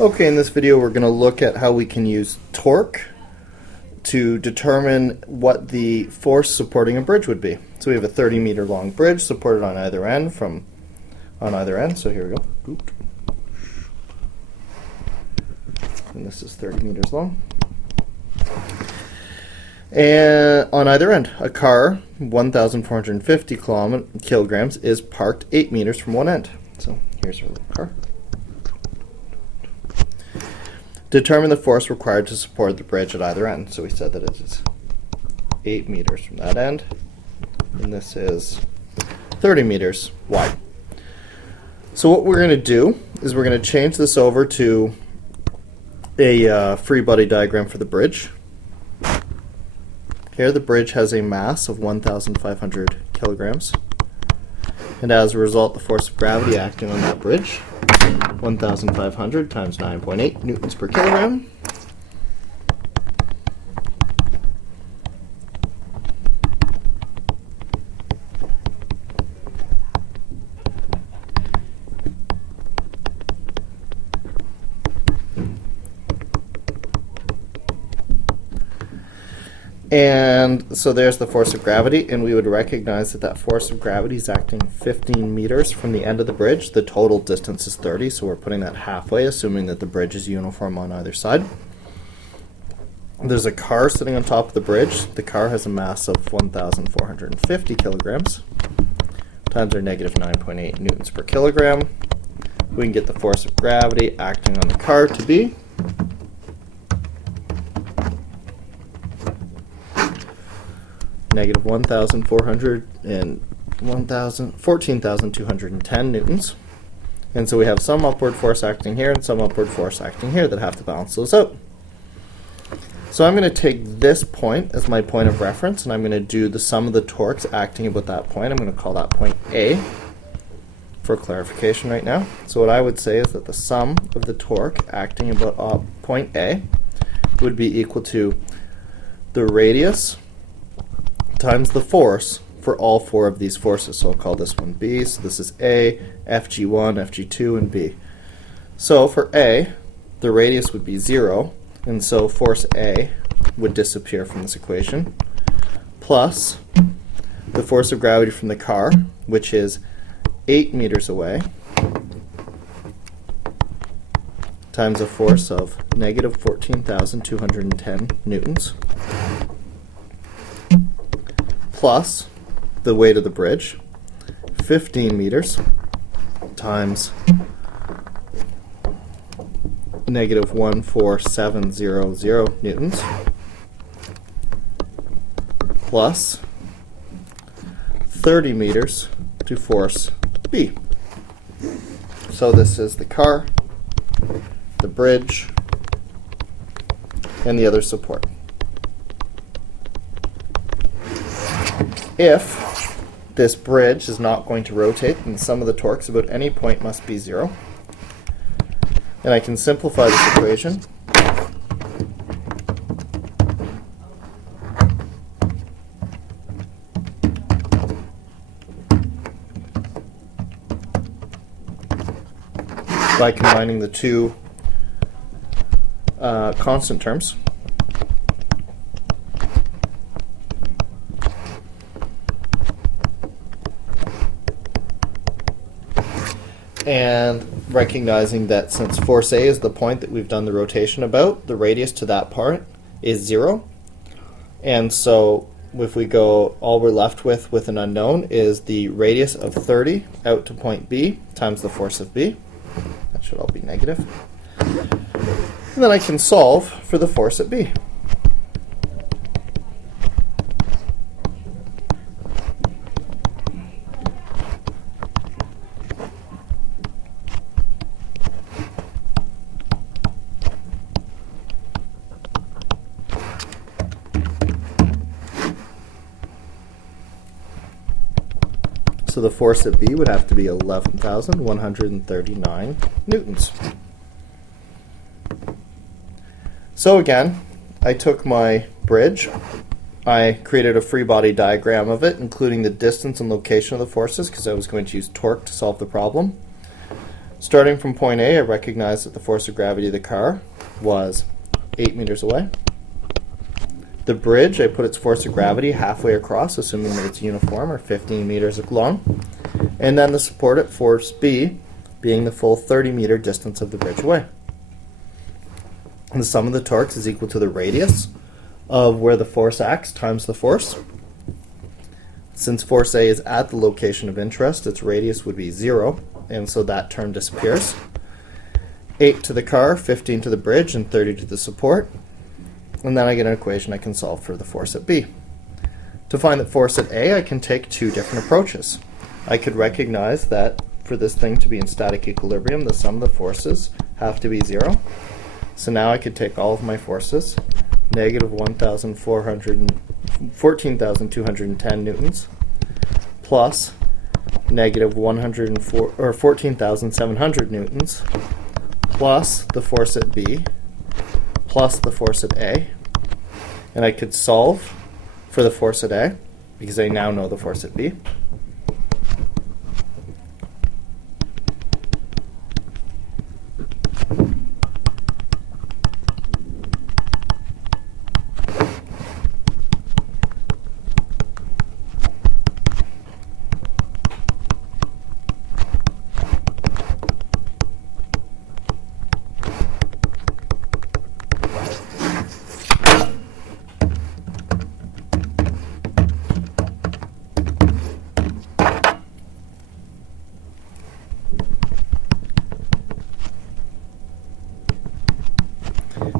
Okay, in this video we're going to look at how we can use torque to determine what the force supporting a bridge would be. So we have a 30-meter long bridge supported on either end so here we go. And this is 30 meters long. And on either end, a car, 1,450 kilograms, is parked 8 meters from one end. So here's our little car. Determine the force required to support the bridge at either end. So we said that it is 8 meters from that end, and this is 30 meters wide. So what we're going to do is we're going to change this over to a free body diagram for the bridge. Here the bridge has a mass of 1,500 kilograms, and as a result the force of gravity acting on that bridge, 1,500 times 9.8 newtons per kilogram. And so there's the force of gravity, and we would recognize that that force of gravity is acting 15 meters from the end of the bridge. The total distance is 30, so we're putting that halfway, assuming that the bridge is uniform on either side. There's a car sitting on top of the bridge. The car has a mass of 1,450 kilograms times our negative 9.8 newtons per kilogram. We can get the force of gravity acting on the car to be negative 1,400 and 14,210 newtons. And so we have some upward force acting here and some upward force acting here that have to balance those out. So I'm going to take this point as my point of reference, and I'm going to do the sum of the torques acting about that point. I'm going to call that point A for clarification right now. So what I would say is that the sum of the torque acting about point A would be equal to the radius times the force for all four of these forces. So I'll call this one B. So this is A, FG1, FG2, and B. So for A, the radius would be 0, and so force A would disappear from this equation, plus the force of gravity from the car, which is 8 meters away, times a force of negative 14,210 newtons, plus the weight of the bridge, 15 meters, times negative 14700 newtons, plus 30 meters to force B. So this is the car, the bridge, and the other support. If this bridge is not going to rotate, then the sum of the torques about any point must be 0. And I can simplify this equation by combining the two constant terms. And recognizing that since force A is the point that we've done the rotation about, the radius to that part is 0. And so if we go, all we're left with an unknown is the radius of 30 out to point B times the force of B. That should all be negative. And then I can solve for the force at B. So the force at B would have to be 11,139 newtons. So again, I took my bridge, I created a free body diagram of it, including the distance and location of the forces, because I was going to use torque to solve the problem. Starting from point A, I recognize that the force of gravity of the car was 8 meters away. The bridge, I put its force of gravity halfway across, assuming that it's uniform, or 15 meters long. And then the support at force B being the full 30-meter distance of the bridge away. And the sum of the torques is equal to the radius of where the force acts times the force. Since force A is at the location of interest, its radius would be 0, and so that term disappears. 8 to the car, 15 to the bridge, and 30 to the support. And then I get an equation I can solve for the force at B. To find the force at A, I can take two different approaches. I could recognize that for this thing to be in static equilibrium, the sum of the forces have to be 0. So now I could take all of my forces, negative 14,210 newtons, plus negative 14,700 newtons, plus the force at B, plus the force at A, and I could solve for the force at A because I now know the force at B.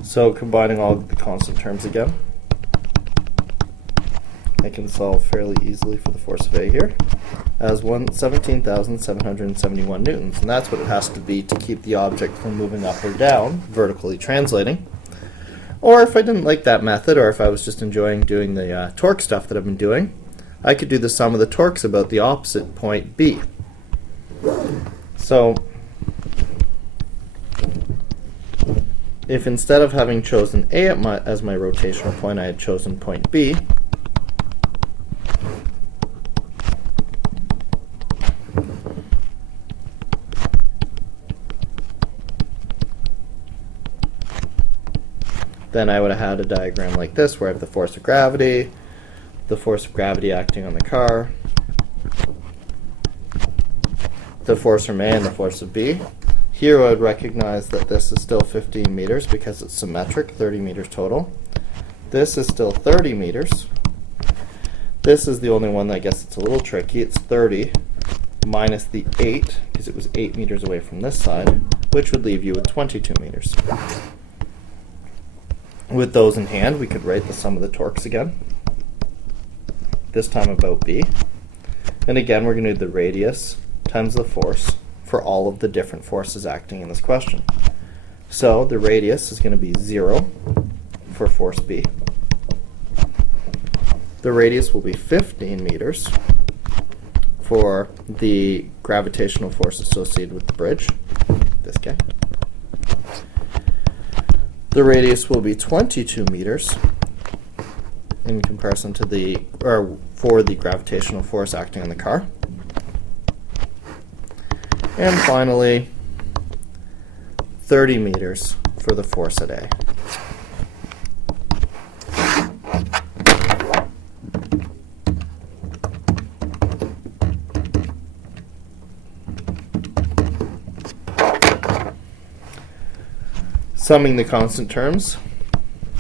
So combining all the constant terms again, I can solve fairly easily for the force of A here as 17,771 newtons. And that's what it has to be to keep the object from moving up or down, vertically translating. Or if I didn't like that method, or if I was just enjoying doing the torque stuff that I've been doing, I could do the sum of the torques about the opposite point B. So if instead of having chosen A as my rotational point, I had chosen point B, then I would have had a diagram like this where I have the force of gravity acting on the car, the force from A and the force of B. Here I would recognize that this is still 15 meters because it's symmetric, 30 meters total. This is still 30 meters. This is the only one that I guess it's a little tricky. It's 30 minus the 8, because it was 8 meters away from this side, which would leave you with 22 meters. With those in hand, we could write the sum of the torques again, this time about B. And again, we're going to do the radius times the force for all of the different forces acting in this question. So the radius is going to be 0 for force B. The radius will be 15 meters for the gravitational force associated with the bridge, this guy. The radius will be 22 meters in comparison to for the gravitational force acting on the car. And finally, 30 meters for the force at A. Summing the constant terms,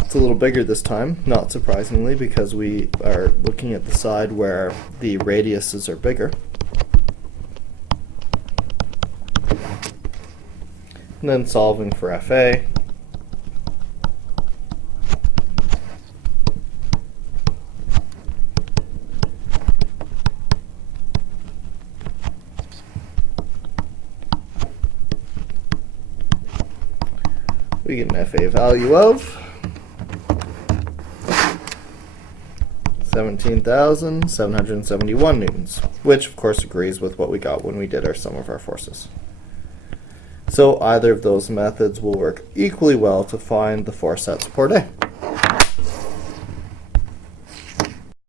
it's a little bigger this time, not surprisingly, because we are looking at the side where the radiuses are bigger. And then solving for FA. We get an FA value of 17,771 newtons, which of course agrees with what we got when we did our sum of our forces. So either of those methods will work equally well to find the force at support A.